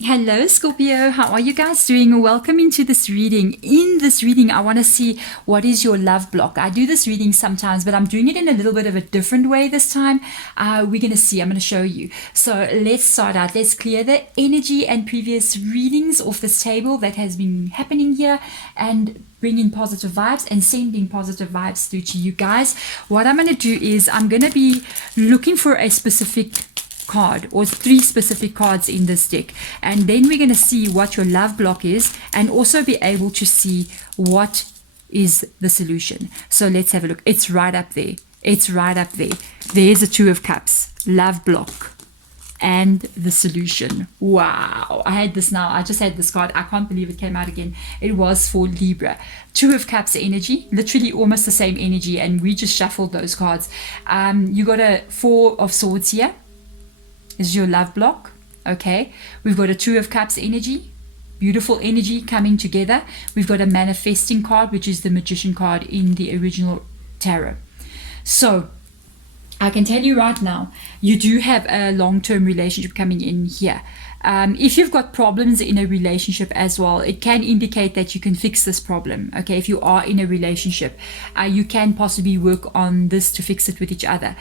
Hello, Scorpio. How are you guys doing? Welcome into this reading. In this reading, I want to see what is your love block. I do this reading sometimes, but I'm doing it in a little bit of a different way this time. We're going to see. I'm going to show you. So let's start out. Let's clear the energy and previous readings off this table that has been happening here and bring in positive vibes and sending positive vibes through to you guys. What I'm going to do is I'm going to be looking for a specific card or three specific cards in this deck, and then we're going to see what your love block is and also be able to see what is the solution. So let's have a look. It's right up there. It's right up there. There's a Two of Cups, love block, and the solution. Wow, I had this now. I just had this card. I can't believe it came out again. It was for Libra. Two of Cups energy, literally almost the same energy, and we just shuffled those cards. You got a Four of Swords here. Is your love block. Okay, we've got a Two of Cups energy, beautiful energy coming together. We've got a manifesting card, which is the Magician card in the original tarot. So I can tell you right now, you do have a long-term relationship coming in here. If you've got problems in a relationship as well, it can indicate that you can fix this problem. Okay, if you are in a relationship, you can possibly work on this to fix it with each other.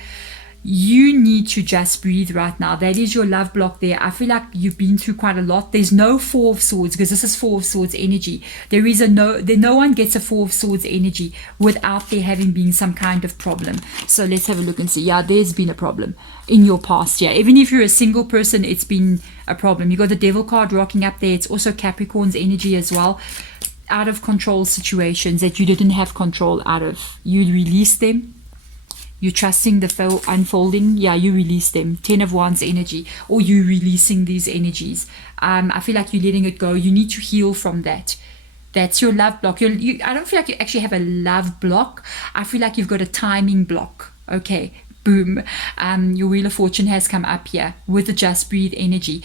You need to just breathe right now. That is your love block there. I feel like you've been through quite a lot. There's no Four of Swords because this is Four of Swords energy. No one gets a Four of Swords energy without there having been some kind of problem. So let's have a look and see. Yeah, there's been a problem in your past. Yeah, even if you're a single person, it's been a problem. You got the Devil card rocking up there. It's also Capricorn's energy as well. Out of control situations that you didn't have control out of. You release them. You're trusting the unfolding. Yeah, you release them. 10 of Wands energy, or you releasing these energies. I feel like you're letting it go. You need to heal from that. That's your love block. I don't feel like you actually have a love block. I feel like you've got a timing block. Okay, boom. Your Wheel of Fortune has come up here with the Just Breathe energy.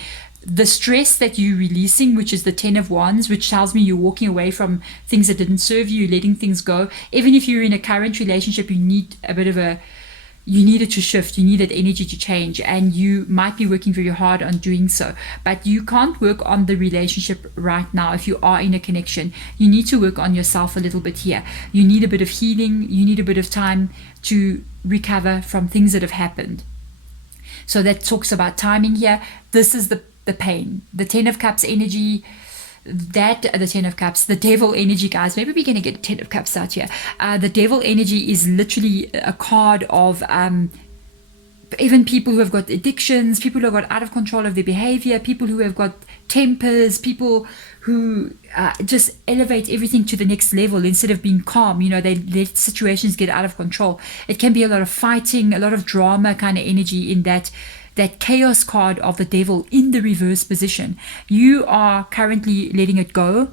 The stress that you're releasing, which is the 10 of Wands, which tells me you're walking away from things that didn't serve you, you're letting things go. Even if you're in a current relationship, you need it to shift, you need that energy to change, and you might be working very hard on doing so. But you can't work on the relationship right now if you are in a connection. You need to work on yourself a little bit here. You need a bit of healing, you need a bit of time to recover from things that have happened. So that talks about timing here. This is the pain. The 10 of Cups energy, the 10 of Cups, the Devil energy, guys. Maybe we're going to get 10 of Cups out here. The Devil energy is literally a card of even people who have got addictions, people who have got out of control of their behavior, people who have got tempers, people who just elevate everything to the next level instead of being calm. They let situations get out of control. It can be a lot of fighting, a lot of drama kind of energy in that chaos card of the Devil in the reverse position. You are currently letting it go.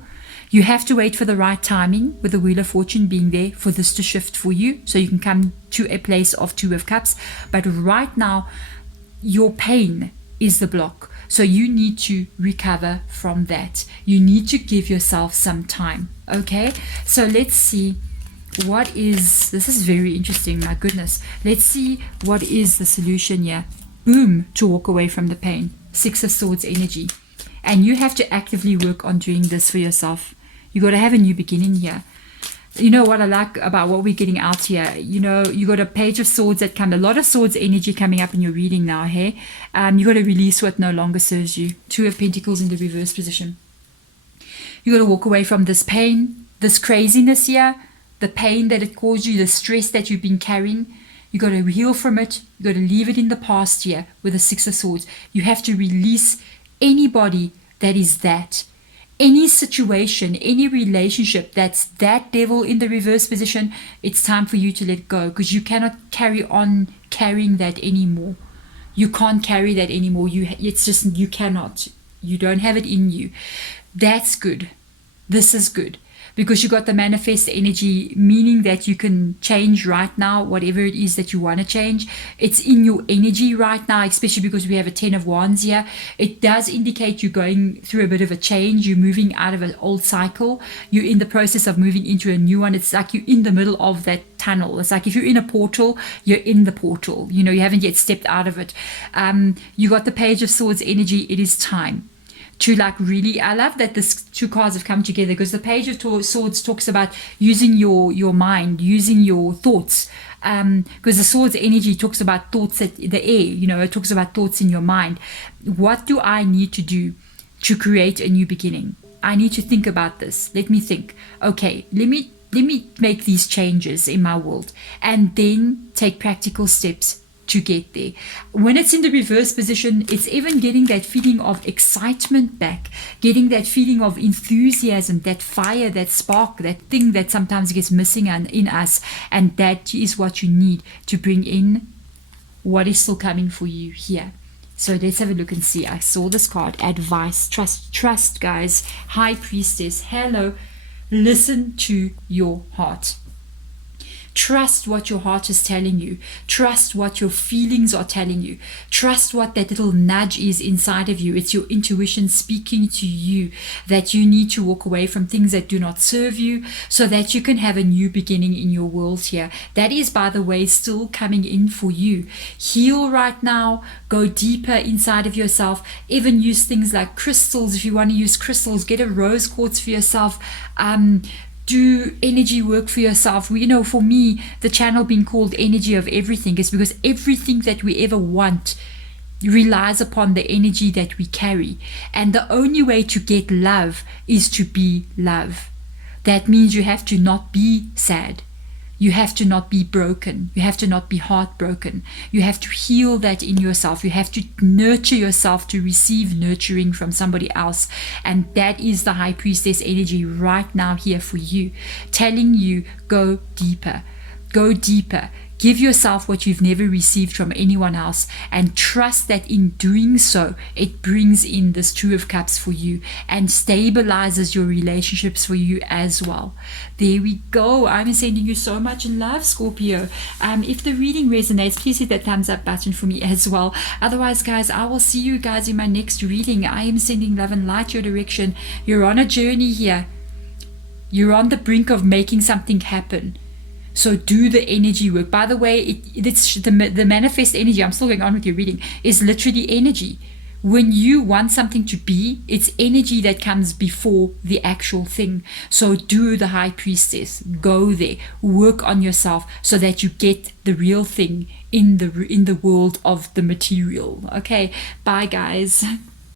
You have to wait for the right timing, with the Wheel of Fortune being there for this to shift for you, so you can come to a place of Two of Cups. But right now, your pain is the block. So you need to recover from that. You need to give yourself some time. Okay? So let's see this is very interesting, my goodness. Let's see what is the solution here. Boom, to walk away from the pain. Six of Swords energy. And you have to actively work on doing this for yourself. You got to have a new beginning here. You know what I like about what we're getting out here? You got a Page of Swords that come, a lot of Swords energy coming up in your reading now, hey? You got to release what no longer serves you. Two of Pentacles in the reverse position. You got to walk away from this pain, this craziness here, the pain that it caused you, the stress that you've been carrying. You got to heal from it. You got to leave it in the past here with the Six of Swords. You have to release anybody that is that. Any situation, any relationship that's that Devil in the reverse position, it's time for you to let go, because you cannot carry on carrying that anymore. You can't carry that anymore. You cannot. You don't have it in you. That's good. This is good. Because you got the manifest energy, meaning that you can change right now, whatever it is that you want to change. It's in your energy right now, especially because we have a 10 of Wands here. It does indicate you're going through a bit of a change. You're moving out of an old cycle. You're in the process of moving into a new one. It's like you're in the middle of that tunnel. It's like if you're in a portal, you're in the portal. You haven't yet stepped out of it. You got the Page of Swords energy. It is time. to like really, I love that this two cards have come together, because the Page of Swords talks about using your mind, using your thoughts, because the Swords energy talks about thoughts at the air, it talks about thoughts in your mind. What do I need to do to create a new beginning? I need to think about this. Let me think. Okay, let me make these changes in my world, and then take practical steps to get there. When it's in the reverse position, it's even getting that feeling of excitement back, getting that feeling of enthusiasm, that fire, that spark, that thing that sometimes gets missing in us. And that is what you need to bring in what is still coming for you here. So let's have a look and see. I saw this card, advice, trust, guys. High Priestess, hello. Listen to your heart. Trust what your heart is telling you. Trust what your feelings are telling you. Trust what that little nudge is inside of you. It's your intuition speaking to you that you need to walk away from things that do not serve you, so that you can have a new beginning in your world here. That is, by the way, still coming in for you. Heal right now. Go deeper inside of yourself. Even use things like crystals. If you want to use crystals, get a rose quartz for yourself. Do energy work for yourself. For me, the channel being called Energy of Everything is because everything that we ever want relies upon the energy that we carry. And the only way to get love is to be love. That means you have to not be sad. You have to not be broken. You have to not be heartbroken. You have to heal that in yourself. You have to nurture yourself to receive nurturing from somebody else. And that is the High Priestess energy right now here for you, telling you, go deeper. Go deeper. Give yourself what you've never received from anyone else, and trust that in doing so, it brings in this Two of Cups for you and stabilizes your relationships for you as well. There we go. I'm sending you so much love, Scorpio. If the reading resonates, please hit that thumbs up button for me as well. Otherwise, guys, I will see you guys in my next reading. I am sending love and light your direction. You're on a journey here. You're on the brink of making something happen. So do the energy work. By the way, it's the manifest energy, I'm still going on with your reading, is literally energy. When you want something to be, it's energy that comes before the actual thing. So do the High Priestess. Go there. Work on yourself so that you get the real thing in the world of the material. Okay, bye guys.